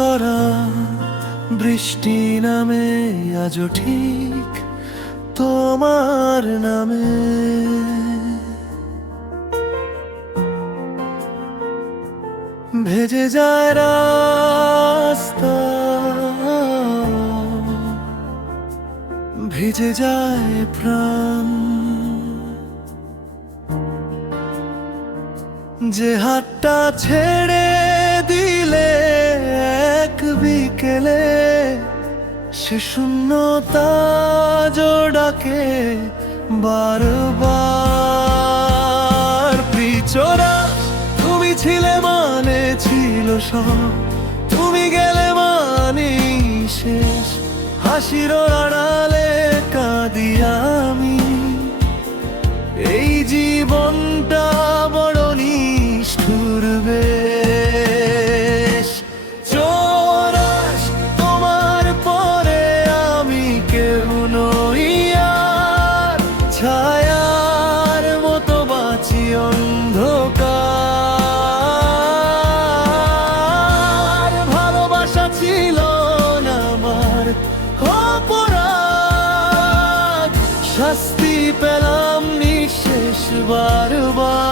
তরা বৃষ্টি নামে আজও ঠিক তোমার নামে। ভেজে যায় রাস্তা, ভিজে যায় প্রাণ, যে হাতটা ছেড়ে দিলে এক বিকেলে, সে শূন্যতা ডাকে বারবার। প্রিচোরা তুমি ছিলে মানে ছিল সব, তুমি গেলে মানে শেষ। হাসির আড়ালে কাঁদি আমি, এই জীবনটা বড় নিষ্ঠুর বেশ। চোরাস তোমার পরে আমি কেউ নই আর, ছায়ার মতো বাঁচি অন্ধকার। ভালোবাসা ছিল না আমার অপরাধ, শাস্তি পেলাম নিঃশেষ বারবার।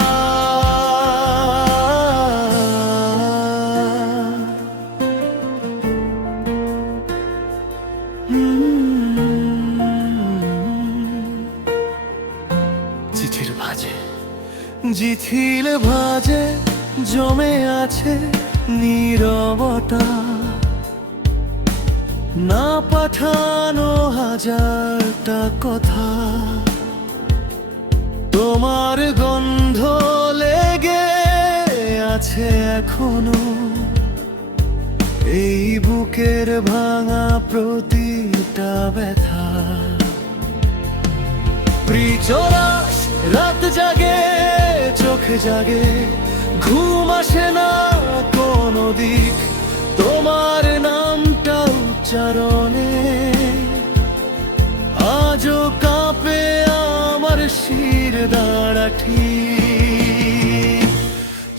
চিঠির ভাজে, চিঠির ভাজে জমে আছে নীরবতা, না পাঠানো হাজারটা কথা। তোমার গন্ধ লেগে আছে এখনো এই বুকের ভাঙা প্রতিটা ব্যথা। প্রিচোরাস রাত জাগে, চোখে জাগে, ঘুম আসে না কোনো দিক তোমার নামটা উচ্চারণে। আজও কাঁপে আমার শির দাঁড়া ঠিক।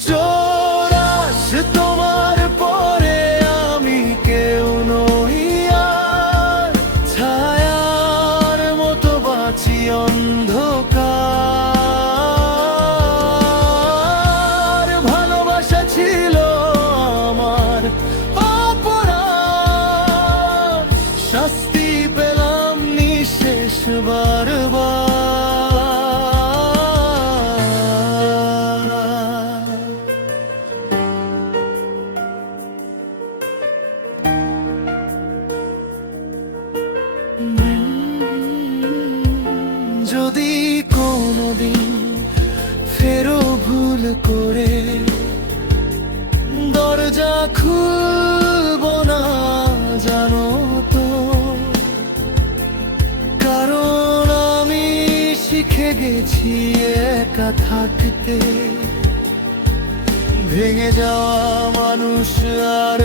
চোরাস তোমার পরে আমি কেউ নই আর, ছায়ার মতো বাঁচি অন্ধকার। ভালোবাসা ছিল আমার অপরাধ, শাস্তি পেলাম নিঃশেষ বারবার। যদি কোনোদিন ফেরো ভুল করে দরজা খুলবো না জানো তো, কারণ আমি শিখে গেছি একা থাকতে। ভেঙে যাওয়া মানুষ আর